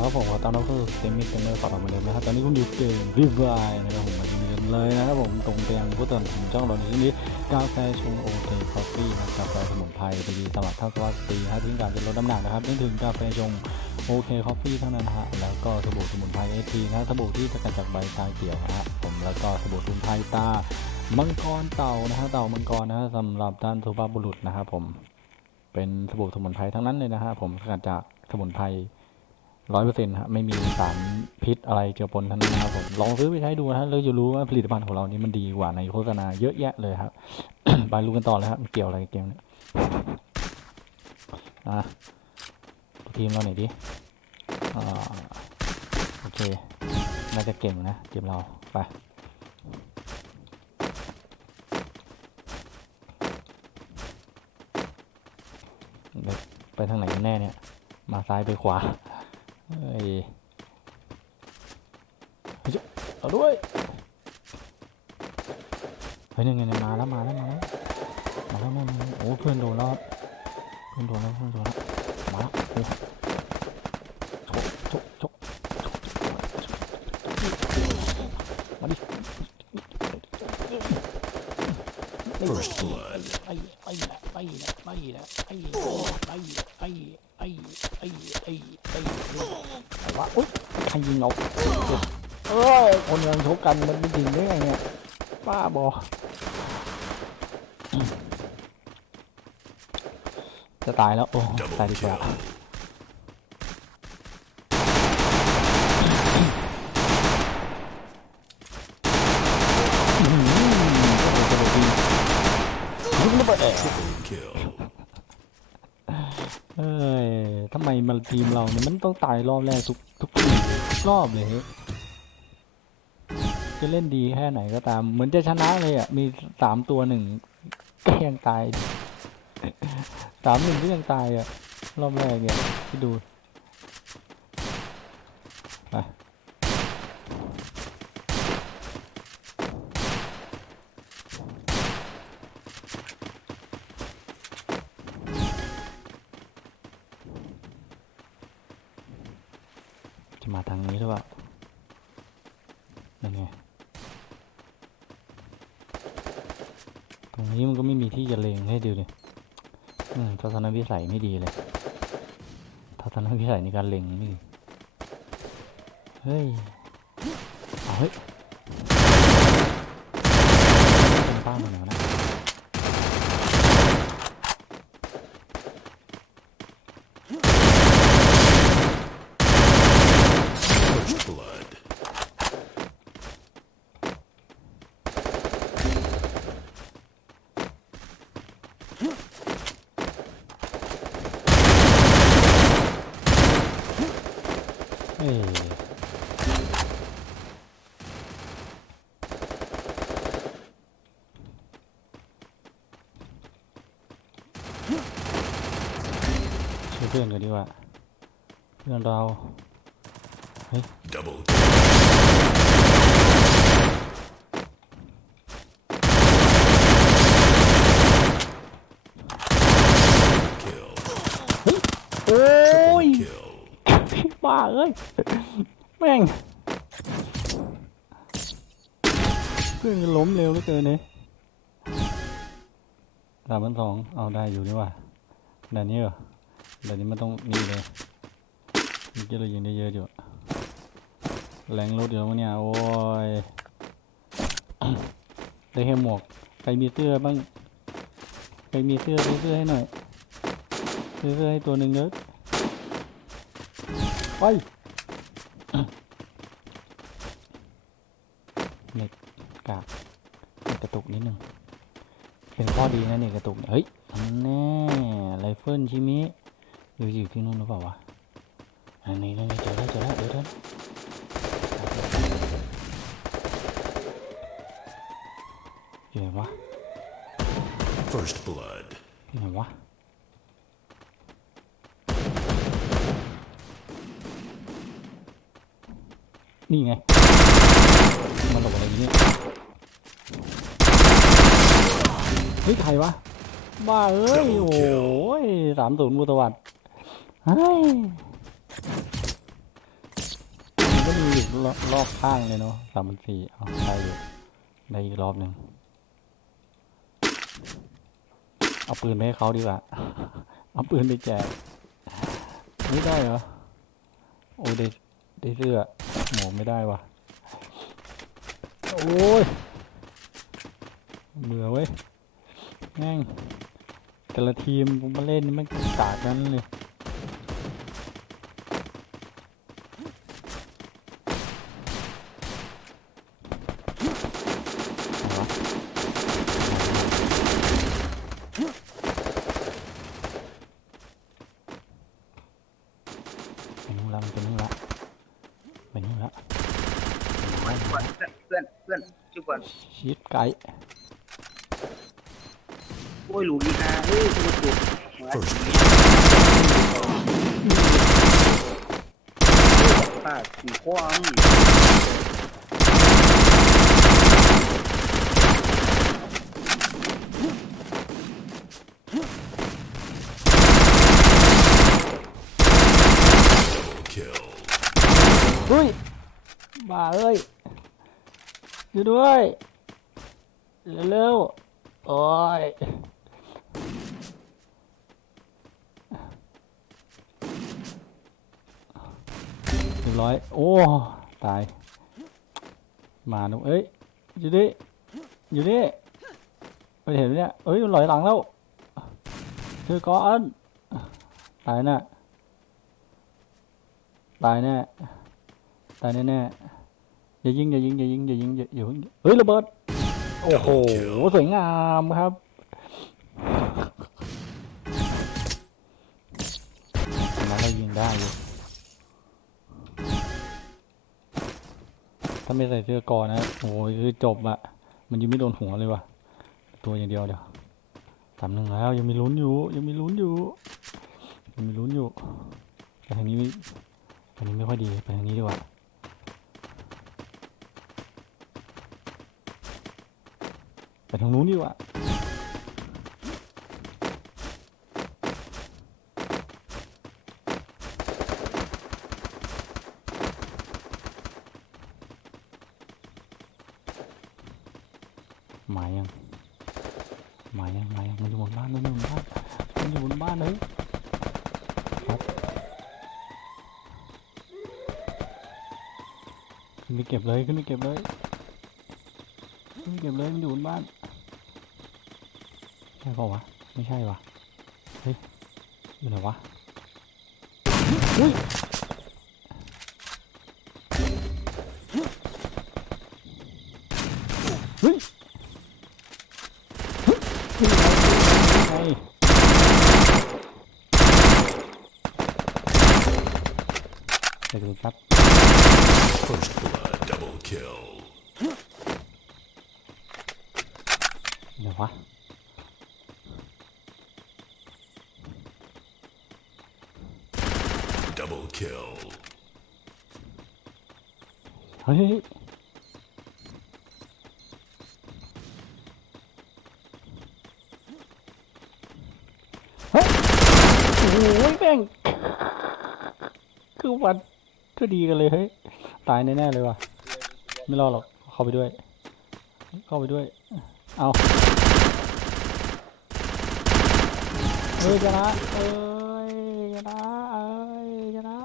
ครับผมขอต้อนรับเข้าสู่เกมมิ่งเกมเมอร์ของเราเหมือนเดิมนะครับตอนนี้คุณอยู่เกมรีบายนะครับผมมาเรียนเลยนะครับผมตรงเตียงผู้ตัดสินช่องเราในที่นี้กาแฟชงโอเคคอฟฟี่นะครับกาแฟสมุนไพรดีสำหรับท่านสวัสดีฮะที่ต้องการจะลดน้ำหนักนะครับนึกถึงกาแฟชงโอเคคอฟฟี่เท่านั้นฮะแล้วก็สบู่สมุนไพรเอทีนะสบู่ที่สกัดจากใบชาเขียวนะฮะผมแล้วก็สบู่สมุนไพรตามังกรเต่านะฮะเต่ามังกรนะฮะสำหรับท่านสุภาพบุรุษนะครับผมเป็นสบู่สมุนไพรทั้งนั้นเลยนะฮะผมสกัดจากสมุนไพร ร้อยเปอร์เซ็นต์ฮะไม่มีสารพิษอะไรเจือปนทั้งนั้นนะครับผมลองซื้อไปใช้ดูนะฮะแล้วจะรู้ว่าผลิตภัณฑ์ของเรานี่มันดีกว่าในโฆษณาเยอะแยะเลยครับไปรู้กันต่อเลยครับมันเกี่ยวอะไรกับเกมเนี่ยอะทีมเราไหนดิอ่าโอเคน่าจะเก่งนะทีมเราไปไปทางไหนกันแน่เนี่ย มาซ้ายไปขวา เฮ้ยเอาด้วยเฮ้ยยังไงมาแล้วมาแล้วมาแล้วมาแล้วมาแล้วโอ้เพื่อนโดนแล้วครับเพื่อนโดนแล้วเพื่อนโดนแล้วมาแล้วโอ้ชกชกมาดิ First blood. ยคนกำลังชกกันมันไม่ยิงได้ไงเนี่ยบ้าบอจะตายแล้ว โอ้ตายดีกว่าอื้อหือกระโดดดียิงระเบิด Triple kill. เอ้ยทำไมมันทีมเราเนี่ยมันต้องตายรอบแรกทุกทุกทีรอบเลยเฮ้ย จะเล่นดีแค่ไหนก็ตาม เหมือนจะชนะเลยอะ มีสามตัวหนึ่งก็ยังตายสามหนึ่งก็ยังตายอะ รอบแรกเนี่ยที่ดู สัยไม่ดีเลยทัศนวิสัยในการเล็งนี่ เฮ้ยเฮ้ยเป็นป้ามันเหรอนะ First blood. เอ้ยช่วยเพื่อนกันดีกว่า เพื่อนเรา Double kill. โอ้ย Kill. บ้าเอ้ย แม่งเพื่อนก็ล้มเร็วเหลือเกินเลยสามพันสองเอาได้อยู่นี่ว่าด่านนี้เหรอ ด่านนี้มันต้องนี่เลยเมื่อกี้เรายิงได้เยอะอยู่แรงรถอยู่แล้วมั้งเนี่ย โอ้ย ได้แค่หมวก ใครมีเสื้อบ้าง ใครมีเสื้อซื้อเสื้อให้หน่อยซื้อเสื้อให้ตัวหนึ่งเยอะไปเน็ตกากเน็ตกระตุกนิดนึง เป็นข้อดีนะเน็ตกระตุก เฮ้ยอันแน่ไรเฟิลชิมิ หรืออยู่ที่นู่นหรือเปล่าวะอันนี้นี่เจอแล้วเจอแล้วเดี๋ยวเดี๋ยวอยู่ไหนวะ First blood. อยู่ไหนวะนี่ไงมันหลบอะไรอยู่เนี่ยเฮ้ยใครวะบ้าเอ้ย โอ้ยสามศูนย์มูตวัด เฮ้ยรอบรอบข้างเลยเนาะสามพันสี่เอาได้อยู่ได้อีกรอบหนึ่งเอาปืนไปให้เขาดีกว่า เอาปืนไปแจกไม่ได้เหรอ โอ้ยได้ได้เสื้อหมูไม่ได้วะโอ้ยเบื่อเว้ยแม่งแต่ละทีมมาเล่นนี่มันกากนั้นเลย อะไรวะไปนู่นละมันไปนู่นละไปนู่นละ เพื่อนเพื่อนเพื่อนชื่อก่อน ชีส ไก่โอ้ยหลูกอีกนะเฮ้ยคุณถูก First ป้าสี่ข้อมึง kill. เฮ้ยบ้าเอ้ยอยู่ด้วย เร็วๆ โอ้ยเรียบร้อย โอ้ ตาย มาหนูเอ้ย อยู่ดิ อยู่ดิไม่เห็นเนี่ยเอ้ยมันลอยหลังแล้วช่วยก่อนตายแน่ตายแน่ตายแน่แน่อย่ายิงอย่ายิงอย่ายิงอย่ายิงอย่ายิงเฮ้ยระเบิด โอ้โห สวยงามครับ มาเรายิงได้อยู่ถ้าไม่ใส่เสื้อก่อนนะโอ้ยคือจบอะมันยิงไม่โดนหัวเลยว่ะ ตัวอย่างเดียวเดี๋ยวสามหนึ่งแล้วยังมีลุ้นอยู่ ยังมีลุ้นอยู่ ยังมีลุ้นอยู่แต่ทางนี้ไม่ทางนี้ไม่ค่อยดีไปทางนี้ดีกว่า ไปทางนู้นดีกว่าหมายยังหมายยังหมายยังมันอยู่บนบ้านมันอยู่บนบ้านมันอยู่บนบ้านเลยครับขึ้นไปเก็บเลยขึ้นไปเก็บเลย ก็บเลยมันอยู่บนบ้านใช่เปล่าวะไม่ใช่วะเฮ้ยอยู่ไหนวะเฮ้ยเฮ้ยนี่ไงนี่ไงไปดูครับ First blood, double kill. เดี๋ย ววะ Double kill. เฮ้ยเฮ้ยเฮ้ยโอ้ยแม่งคือวันก็ดีกันเลยเฮ้ย ตายแน่ๆเลยว่ะ ไม่รอดหรอก เข้าไปด้วย เข้าไปด้วย เอา เฮ้ยชนะเอ้ยชนะเอ้ยชนะ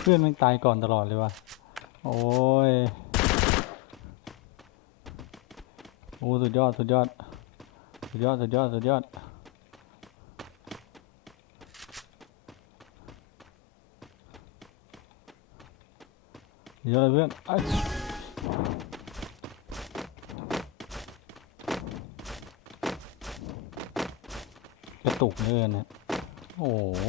เพื่อนมันตายก่อนตลอดเลยว่ะโอ้ยโอ้สุดยอด สุดยอด สุดยอด สุดยอด สุดยอด สุดยอดเลยเพื่อนไอ้กระตุกเลยนะโอ้โห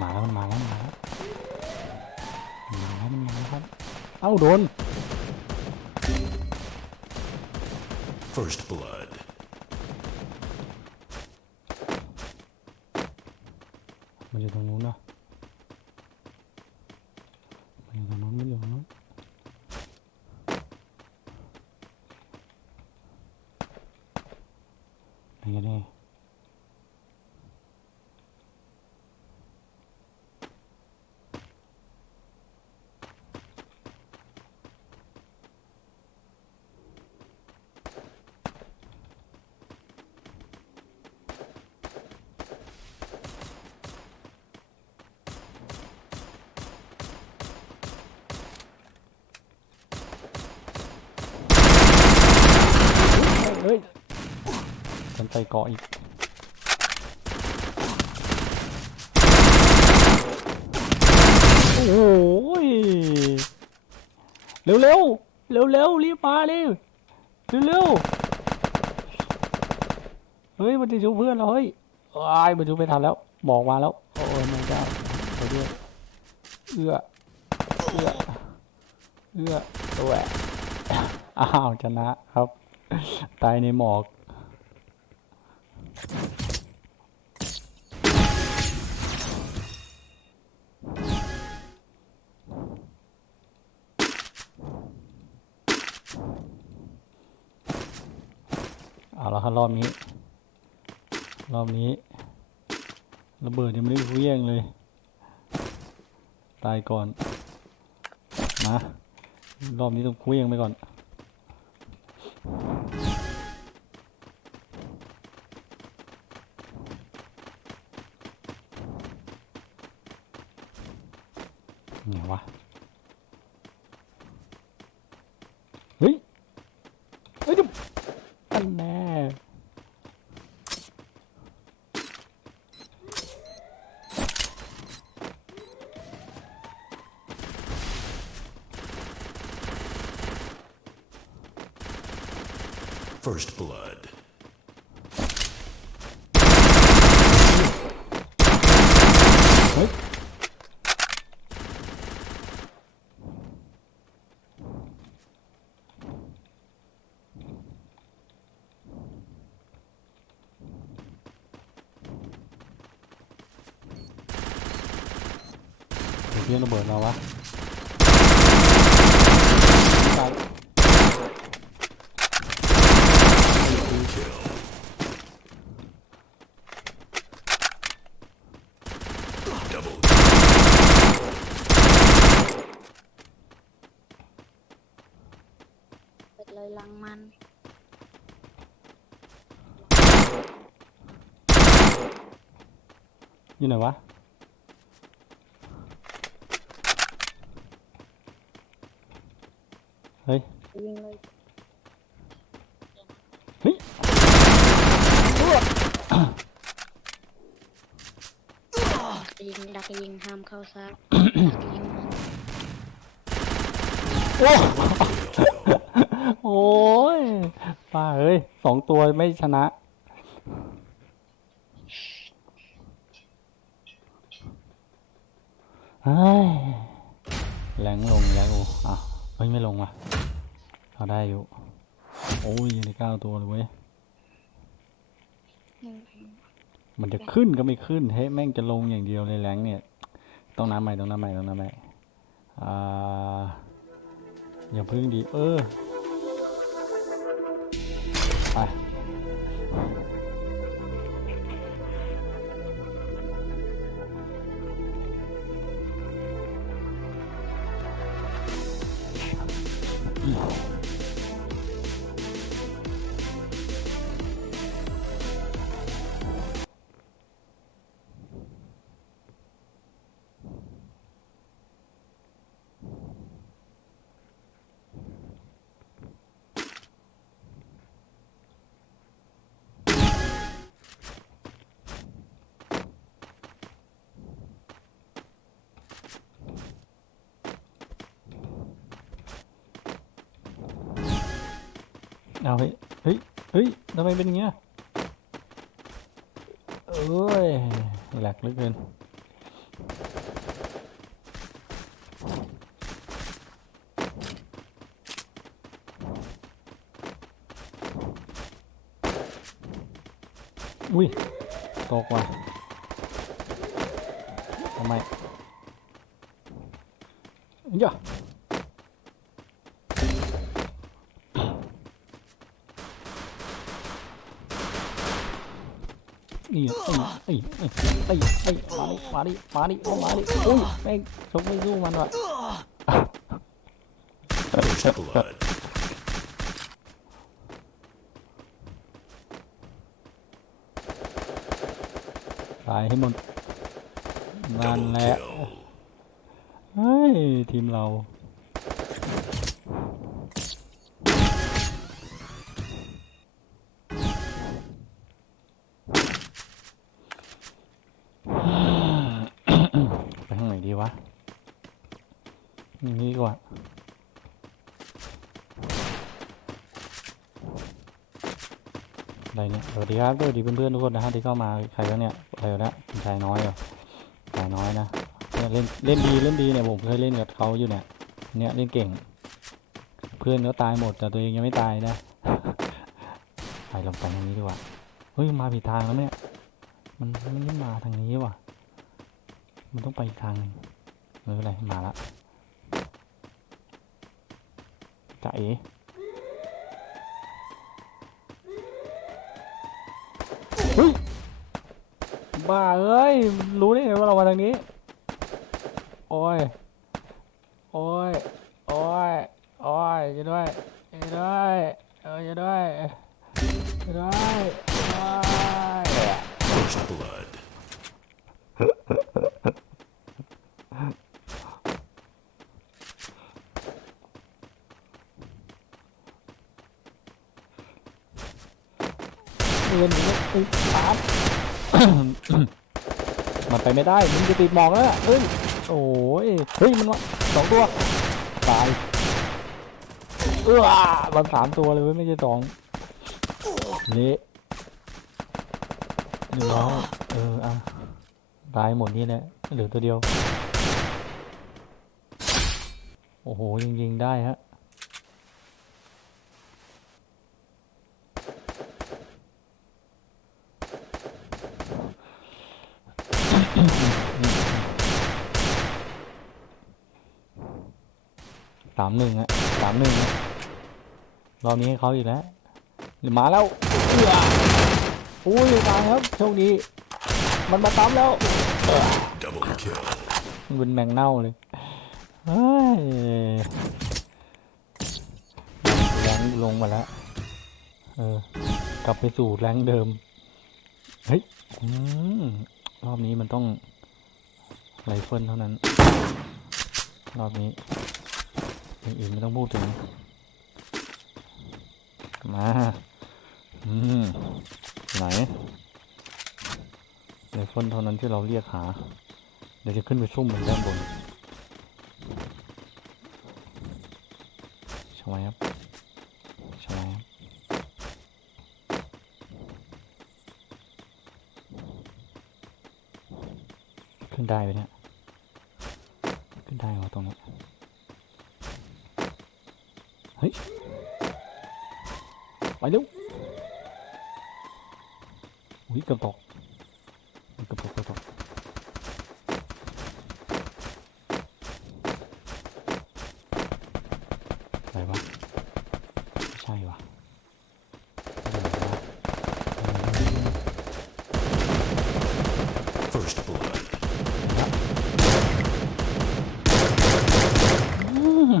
มาแล้วมันมาแล้วมันมาแล้วมันมาแล้วมันมาแล้วครับ เอ้าโดน First blood. มันอยู่ตรงนู้นนะมันอยู่ตรงนู้นมันอยู่ตรงนู้นไหนกันแน่เฮ้ย ฉันไปเกาะอีก โอ้โหยเร็วเร็วเร็วเร็วๆรีบมาเร็วเร็วเร็วเฮ้ยมันจะชูเพื่อนเราเฮ้ยว้ายมันชูไม่ทันแล้วบอกมาแล้วโอ้ยไม่ได้ไปด้วยเอื้อเอื้อเอื้อตัวแหวะอ้าวชนะครับ ตายในหมอการอบนี้ รอบนี้ ระเบิดยังไม่ได้เฟี้ยงเลย ตายก่อน มา รอบนี้ต้องเฟี้ยงไปก่อนไงวะ เฮ้ย เฮ้ยจะอันแน่ First blood. เฮ้ยเดี๋ยวเพี้ยนระเบิดเราวะตาย Kill. Double เปิดเลยลังมัน อยู่ไหนวะ เฮ้ย ยิงเลยเฮ้ยดักยิงดักยิงห้ามเข้าซ้ายดักยิงมันโอ้โอ้ยป้าเอ้ยสองตัวไม่ชนะ เฮ้ย แรงลงแรงโอ้อะเฮ้ย ไม่ลง ว่ะเอาได้อยู่ โอ้ยยังได้เก้าตัวเลยเว้ย มันจะขึ้นก็ไม่ขึ้น เฮ้ยแม่งจะลงอย่างเดียวเลยแรงเนี่ย ต้องน้ำใหม่ต้องน้ำใหม่ต้องน้ำใหม่ อ่า อย่าพึ่งดี เออ เอาเฮ้ย เฮ้ย เฮ้ยทำไมเป็นอย่างเงี้ยเอ้ยแหลกเหลือเกินอุ้ยตกว่ะทำไมอย่านี่ ไอ้ไอ้ไอ้ไอ้ไอ้มาดิมาดิมาดิมาดิอุ้ยแม่งชกไม่สู้มันว่ะ First blood. ตายให้หมดนั่น Double แหละ kill. เฮ้ยทีมเรา ดีครับสวัสดีเพื่อนๆทุกคนนะฮะที่เข้ามาใครแล้วเนี่ยใครแล้วเนี่ยชายน้อยเหรอชายน้อยนะเนี่ยเล่นเล่นดีเล่นดีเนี่ยผมเคยเล่นกับเขาอยู่เนี่ยเนี่ยเล่นเก่ง เพื่อนเขาตายหมดแต่ตัวเองยังไม่ตายนะไปลงไปทางนี้ดีกว่าเฮ้ยมาผิดทางแล้วเนี่ยมันมันไม่มาทางนี้ว่ะ มันต้องไปทางหนึงไม่เป็นไรมาละจ่าเอ ฮ้ยบ้าเอ้ย รู้ได้ไงว่าเรามาทางนี้ โอ้ย โอ้ย โอ้ย โอ้ยจะด้วยจะด้วยเออจะด้วยจะด้วยโอ้ย First blood. เงินติดตาม มัน ไม่ได้มึงจะติดหมอกแล้วเอ้ยโอ้ยเฮ้ยมันวะสองตัวตายเออมันสามตัวเลยเว้ยไม่ใช่สองเละหนึ่งร้อยเอออะตายหมดนี่แหละเหลือตัวเดียว โอ้โหยิงยิงๆได้ฮะ สามหนึ่งอะสามหนึ่งรอบนี้ให้เขาอีกแล้วมาแล้วเอื้ออุ้ยตายครับโชคดีมันมาตามแล้ววินเป็นแมงเน่าเลยเฮ้ยแรงลงมาแล้ว เออ กลับไปสู่แรงเดิม เฮ้ยรอบนี้มันต้องไรเฟิลเท่านั้น รอบนี้ อย่างอื่นไม่ต้องพูดถึง มา อืม ไหนไรเฟิลเท่านั้นที่เราเรียกหา เดี๋ยวจะขึ้นไปซุ่มมันด้านบนช่ไหมครับชวายครับขึ้นได้ไหมเนี่ย ขึ้นได้เหรอตรงนี้เฮ้ย ไปเร็วอุ้ยเกือบตกเกือบตกเกือบตก อะไรวะไม่ใช่วะอะไรวะ First blood. อื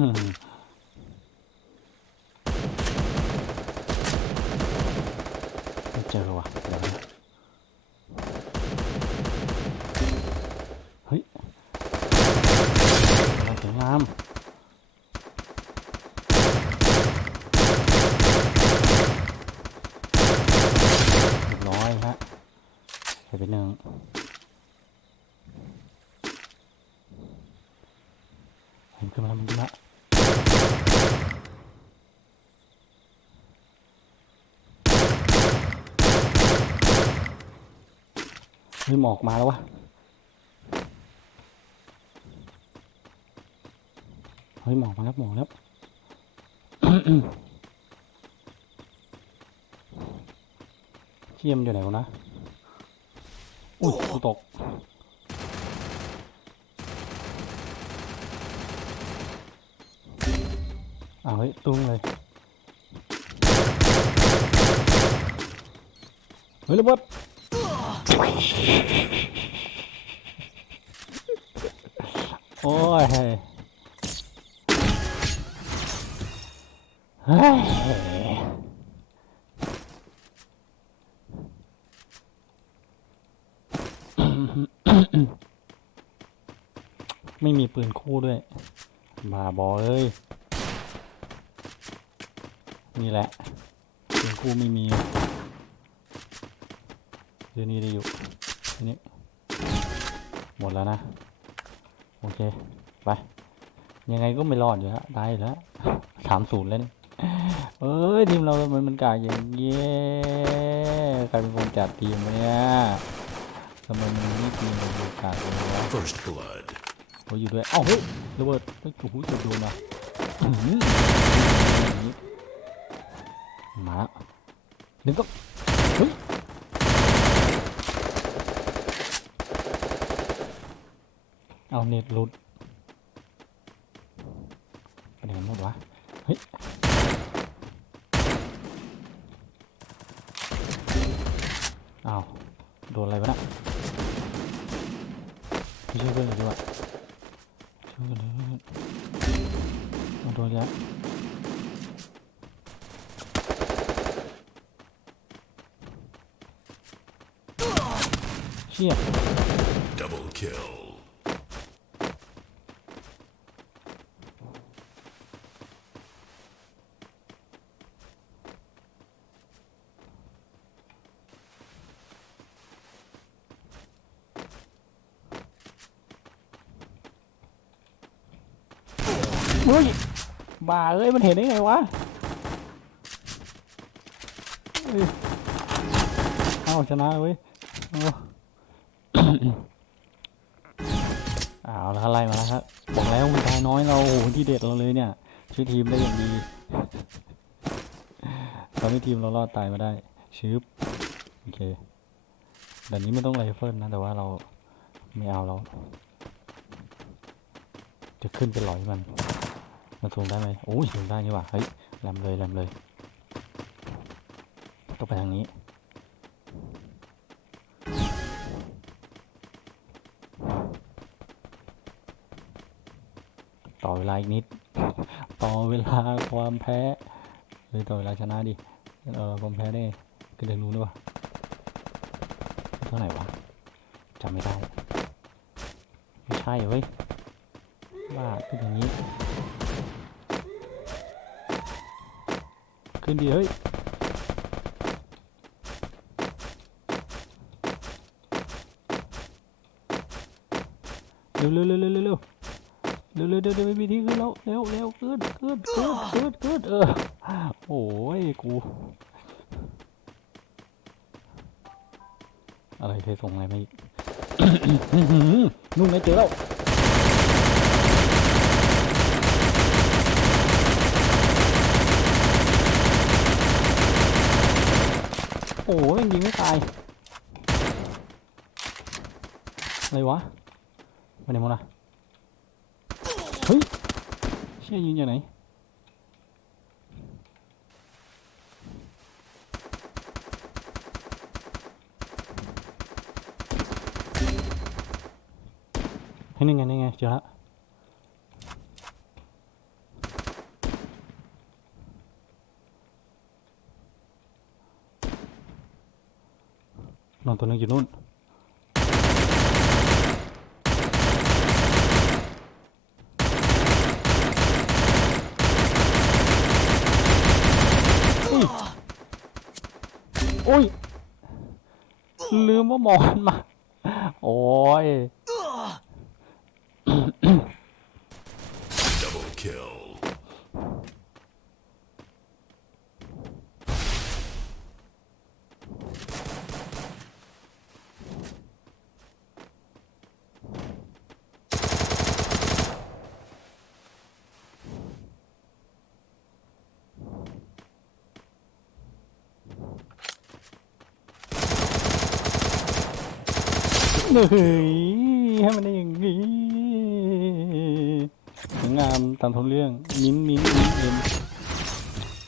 ฮ้ยหมอกมาแล้ววะเฮ้ยหมอกมาแล้วหมอกแล้วเขี้ยมอยู่ไหนวะนะอุ้ยตกอ้าเฮ้ยตุ้งเลยเฮ้ยระเบิด โอ้ยเฮ้ยเฮ้ยไม่มีปืนคู่ด้วย มาบอเอ้ย นี่แหละปืนคู่ไม่มี เดี๋ยวนี้ได้อยู่ทีนี้หมดแล้วนะ โอเค ไป ยังไงก็ไม่รอดอยู่แล้วได้อยู่แล้วสามศูนย์แล้วนี่เอ้ยทีมเรามันมันกากอย่างเงี้ยใครเป็นคนจัดทีมวะเนี่ยทำไมมันนี่ทีมมันดูกากเลยวะ First blood. โอ้ยอยู่ด้วยเอ้าเฮ้ยระเบิดเฮ้ยโอ้โหจะโดนอะอื้อหืออย่างนี้มาละหนึ่งก็เฮ้ย เอาเน็ตหลุดไปไหนกันหมดวะ เฮ้ย อ้าว โดนอะไรวะนะช่วยเพื่อนดีกว่าช่วยกันเลยมาโดนแล้วเชี่ย Double kill. เฮ้ยบ้าเอ้ยมันเห็นได้ไงวะเอาชนะเว้ยอ้เอาแล้วไล่มาแล้วครับบอกแล้วมันตายน้อยเราโอ้โหที่เด็ดเราเลยเนี่ยช่วยทีมได้อย่างดีตอนนี้ทีมเรารอดตายมาได้ชืบโอเคเดี๋ยวนี้ไม่ต้องไรเฟิลนะ แต่ว่าเราไม่เอาเราจะขึ้นไปหลอยมัน มันสูงได้ไหมโอ้ยสูงได้นี่หว่าเฮ้ยลมเลยลมเลยต้องไปทางนี้ต่อเวลาอีกนิด ต่อเวลาความแพ้เฮ้ยต่อเวลาชนะดิ เออความแพ้ได้ขึ้นทางนู้ด้วยวะเท่าไหร่วะจำไม่ได้ ไม่ใช่เว้ย ว่าขึ้นอย่างนี้ ขึ้นดีเฮ้ยเร็วเร็วเร็วเร็วเร็วเร็วเร็วเร็วเร็วไม่มีที่ขึ้นแล้วเร็วเร็วขึ้นขึ้นขึ้นขึ้นขึ้นเออโอ้ยกูอะไรเคยส่งอะไรมาอีกนู่นไงเจอแล้ว โอ้ยยิงไม่ตายอะไรวะไปไหนมดล่ะเฮ้ยเชี่ยยิงจากไหนเฮ้ยนี่ไงนี่ไงเจอและ นอนตัวนึงอยู่นู่นโอ้ย ลืมว่าหมอนมา โอ้ย เฮ้ยให้มันได้อย่างนี้เออวยงามตามท้องเรื่องมิ้มมิ้มมิ้มเอ็ม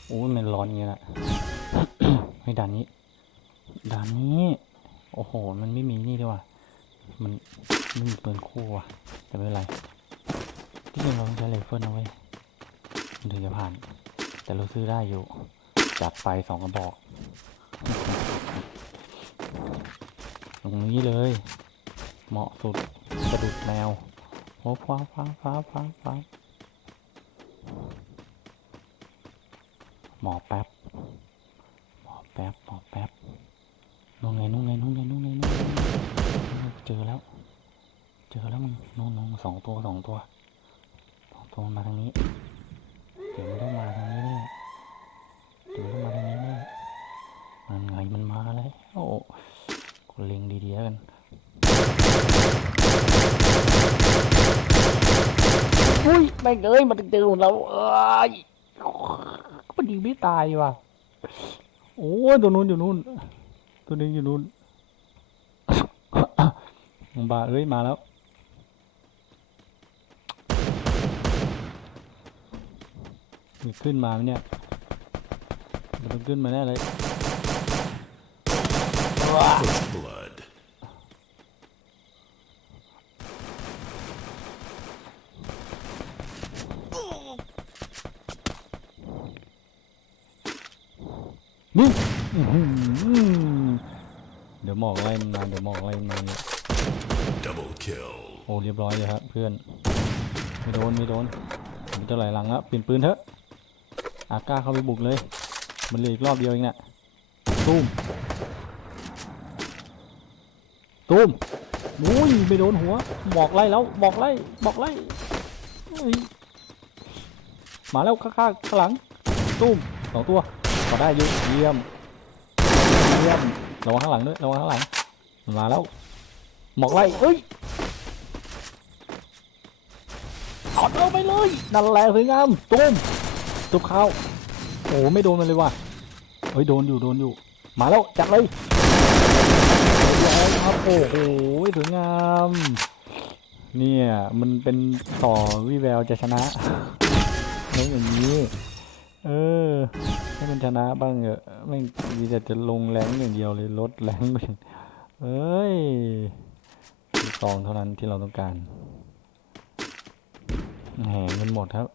โอ้ยมันร้อนอย่างเงี้ยนะให้ด่านนี้ด่านนี้ โอ้โห มันไม่มีนี่ด้วยว่ะมันไม่มีปืนคู่ว่ะแต่ไม่เป็นไรที่จริงเราต้องใช้ไรเฟิลนะเว้ยมันถึงจะผ่าน แต่เราซื้อได้อยู่จัดไปสองกระบอก ตรงนี้เลย เหมาะสุดสะดุดแนวโอ้ฟ้าฟ้าฟ้าฟ้าฟ้าหมอแป๊บ หมอแป๊บ หมอแป๊บนู่นไงนู่นไงนู่นไงนู่นไงนู่นไงนู่นเจอแล้ว เจอแล้วมึงนู่นนู่นสองตัวสองตัวสองตัวมาทางนี้ เดี๋ยวมันต้องมาทางนี้แน่เดี๋ยวมันต้องมาทางนี้แน่มันไงมันมาแล้วโอ้กดเล็งดีๆแล้วกัน อุ้ยแม่งเอ้ยมันเจอเราเอ้ยมันยิงไม่ตายว่ะโอ้ยตัวนู้นอยู่นู้นตัวนึงอยู่นู้นบาเอ้ยมาแล้วมีขึ้นมาไหมเนี่ยมันขึ้นมาแน่เลย First blood. นี่อื้อหือเดี๋ยวหมอกไล่มันมา เดี๋ยวหมอกไล่มันมาเนี่ย Double kill. โอ้เรียบร้อย เพื่อนไม่โดนไม่โดนมันจะไหลหลังแล้วเปลี่ยนปืนเถอะอาก้าเข้าไปบุกเลย มันเหลืออีกรอบเดียวเองเนี่ยตุ้มตุ้มอุ้ยไม่โดนหัวหมอกไล่แล้วหมอกไล่หมอกไล่มาแล้วข้างๆข้างหลังตุ้มสองตัวก็ได้ยู่เยี่ยมเยี่ยมระวังข้างหลังด้วยระวังข้างหลังมาแล้วหมอกไล่เอ้ย เอาเอาไปเลย นั่นแหละสวยงามตุ้มตุบเข้าโอ้ไม่โดนมันเลยว่ะเฮ้ยโดนอยู่โดนอยู่ มาแล้วจัดเลยเรียบร้อยครับโอ้โหสวยงามเนี่ยมันเป็นต่อวิแววจะชนะน้องอย่างนี้เออให้มันชนะบ้างเถอะไม่งมีแต่จะลงแรงอย่างเดียวเลยลดแรงไปเอ้ยซองเท่านั้นที่เราต้องการ แหมเงินหมดครับ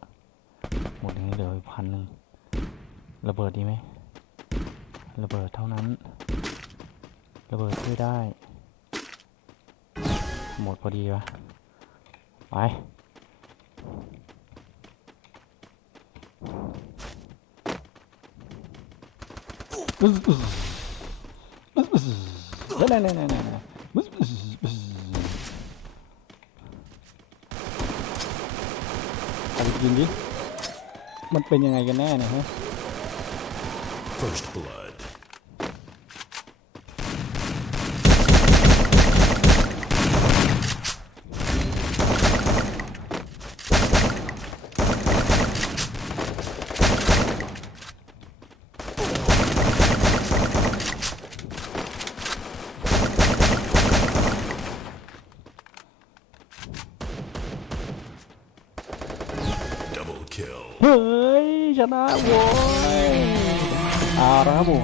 หมดอย่างนี้เหลือพันหนึ่งระเบิดดีไหมระเบิดเท่านั้น ระเบิดช่วยได้ หมดพอดีวะไปนั่นนั่นนั่นนั่น ยินดิมันเป็นยังไงกันแน่เนี่ยฮะ First blood.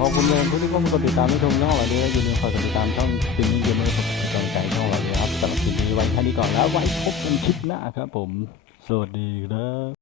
ขอบคุณเลยทุกที่เข้ามากดติดตามที่ชมช่องเราด้วยอย่าลืมกดติดตามช่องติมมี่เกมเมอร์กดติดตามใจช่องเราเลยครับสำหรับคลิปนี้ไว้แค่นี้ก่อนแล้วไว้พบกันคลิปหน้าครับผม สวัสดีครับ